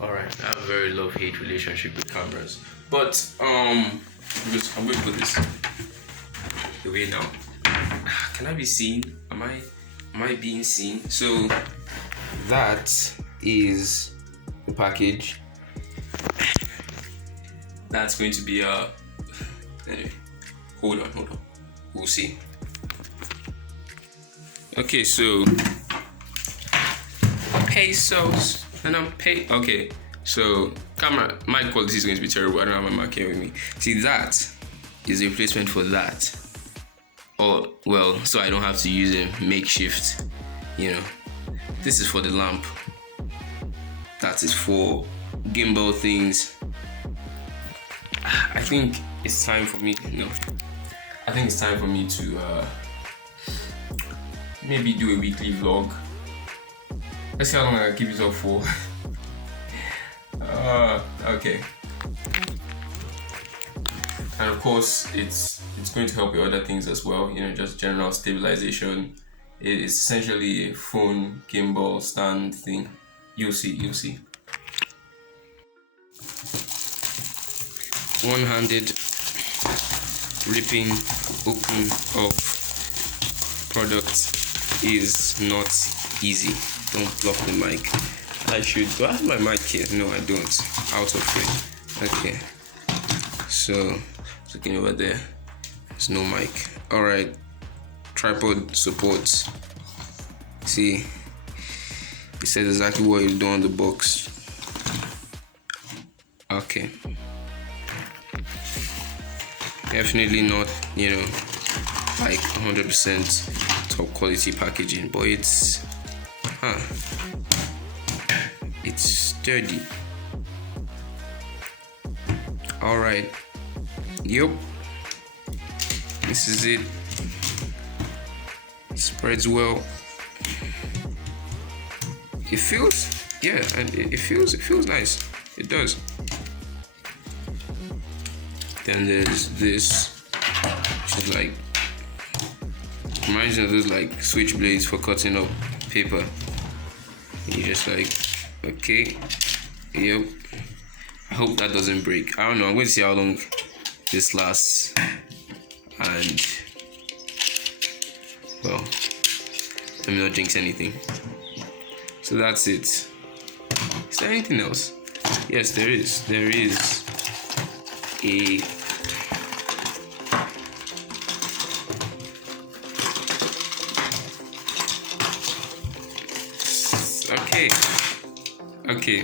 Alright, I have a very love-hate relationship with cameras. But because I'm going to put this away now. Can I be seen? Am I being seen? So that is the package. That's going to be anyway. Hold on. We'll see. Okay, so pesos and I'm pay. Okay, so camera mic quality is going to be terrible. I don't have my mic here with me. See, that is a replacement for that. Or well, so I don't have to use a makeshift. You know, this is for the lamp. That is for gimbal things. I think it's time for me. No, I think it's time for me to maybe do a weekly vlog. Let's see how long I can keep it up for. Okay. And of course, it's going to help with other things as well. You know, just general stabilization. It's essentially a phone gimbal stand thing. You'll see. One-handed ripping open of product is not easy. Don't block the mic. Do I have my mic here? No, I don't. Out of frame. Okay. So, looking over there. There's no mic. Alright. Tripod supports. See, it says exactly what you do on the box. Okay. Definitely not, like 100% top quality packaging, but it's sturdy. All right. Yep. This is it. Spreads well. It feels, and it feels nice. It does. Then there's this, which is like, reminds me of those like switchblades for cutting up paper. You just like, okay, yep. I hope that doesn't break. I don't know. I'm going to see how long this lasts, and well, let me not jinx anything. So that's it. Is there anything else? Yes, there is. There is a okay.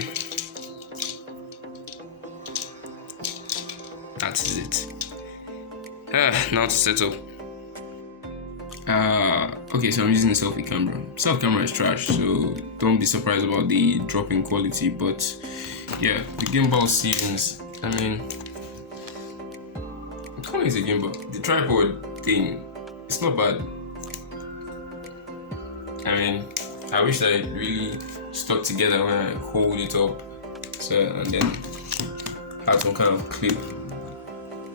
That is it. Now to set up. Okay, so I'm using a selfie camera. Selfie camera is trash, so don't be surprised about the drop in quality. But yeah, the gimbal seems, I mean, I'm calling it a gimbal. The tripod thing, it's not bad. I mean, I wish that it really stuck together when I hold it up. So, and then had some kind of clip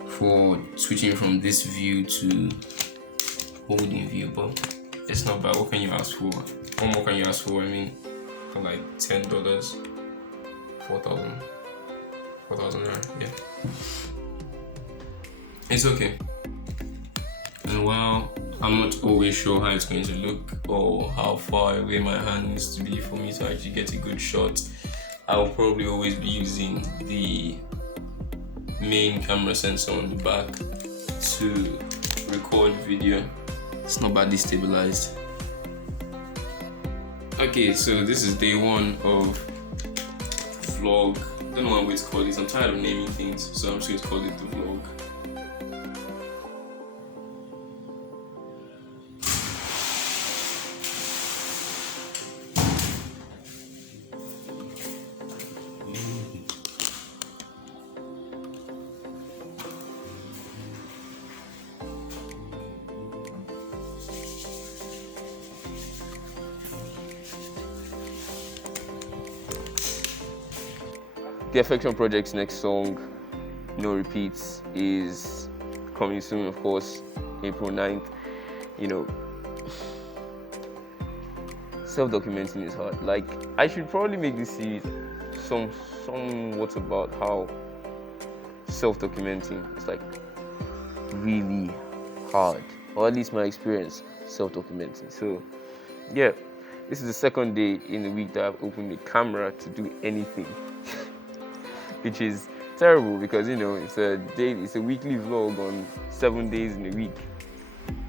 for switching from this view to holding view, but it's not bad. What can you ask for? What more can you ask for? I mean, for like $10, 4,000 yeah. It's okay. And while I'm not always sure how it's going to look or how far away my hand needs to be for me to actually get a good shot, I'll probably always be using the main camera sensor on the back to record video. It's not badly stabilized. Okay, so this is day one of vlog. I don't know what way to call this. I'm tired of naming things, so I'm just going to call it the vlog. The Affection Project's next song, No Repeats, is coming soon, of course, April 9th. You know, self-documenting is hard. Like, I should probably make this series somewhat about how self-documenting is like really hard, or at least my experience self-documenting. So yeah, this is the second day in the week that I've opened the camera to do anything, which is terrible because it's a weekly vlog on 7 days in a week,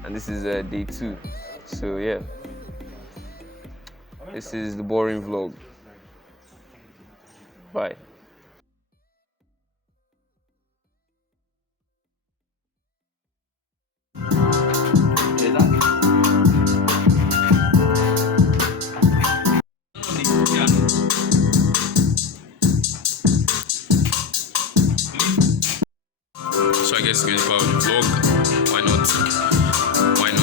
and this is day 2. So yeah, this is the boring vlog. Bye. So I guess it's going to